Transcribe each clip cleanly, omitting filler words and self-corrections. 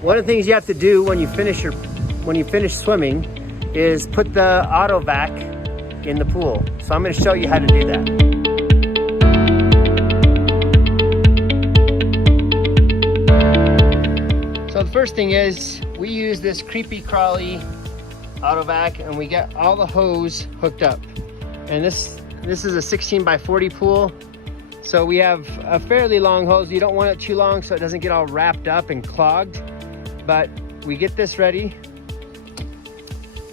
One of the things you have to do when you finish swimming is put the auto vac in the pool. So I'm going to show you how to do that. So the first thing is we use this Kreepy Krauly auto vac, and we get all the hose hooked up. And this is a 16 by 40 pool. So we have a fairly long hose. You don't want it too long so it doesn't get all wrapped up and clogged. But we get this ready,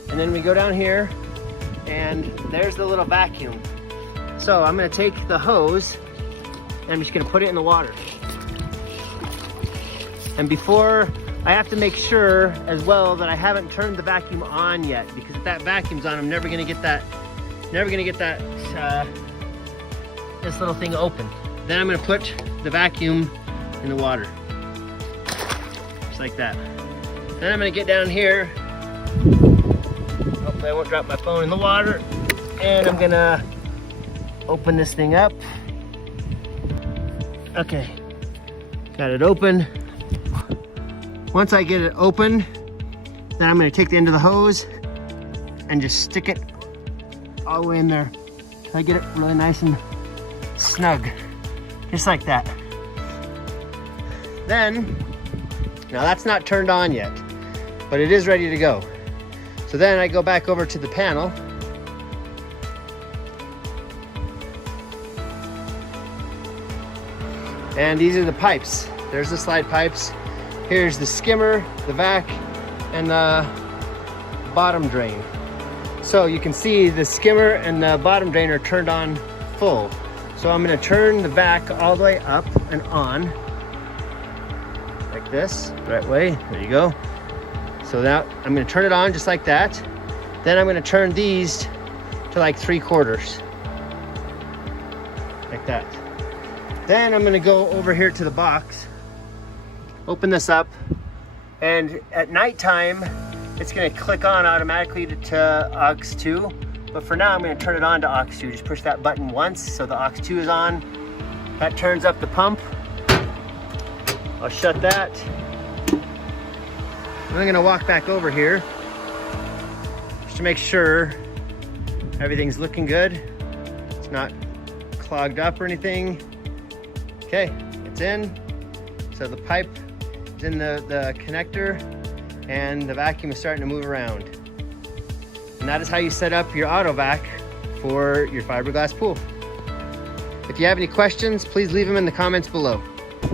and then we go down here, and there's the little vacuum. So I'm gonna take the hose, and I'm just gonna put it in the water. And before, I have to make sure as well that I haven't turned the vacuum on yet, because if that vacuum's on, I'm never gonna get that, this little thing open. Then I'm gonna put the vacuum in the water. Just like that. Then I'm gonna get down here. Hopefully I won't drop my phone in the water. And I'm gonna open this thing up. Okay, got it open. Once I get it open, then I'm gonna take the end of the hose and just stick it all the way in there. So I get it really nice and snug, just like that. Then, now that's not turned on yet, but it is ready to go. So then I go back over to the panel. And these are the pipes. There's the slide pipes. Here's the skimmer, the vac, and the bottom drain. So you can see the skimmer and the bottom drain are turned on full. So I'm gonna turn the vac all the way up and on. Like this, right way, there you go. So now I'm gonna turn it on just like that. Then I'm gonna turn these to like 3/4. Like that. Then I'm gonna go over here to the box, open this up, and at nighttime, it's gonna click on automatically to aux 2. But for now, I'm gonna turn it on to aux 2. Just push that button once so the aux 2 is on. That turns up the pump. I'll shut that. I'm gonna walk back over here just to make sure everything's looking good. It's not clogged up or anything. Okay, it's in. So the pipe is in the connector, and the vacuum is starting to move around. And that is how you set up your auto vac for your fiberglass pool. If you have any questions, please leave them in the comments below.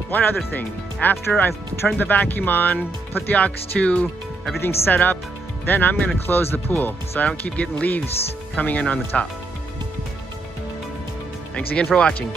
One other thing, after I've turned the vacuum on, put the aux 2, everything's set up, then I'm gonna close the pool so I don't keep getting leaves coming in on the top. Thanks again for watching.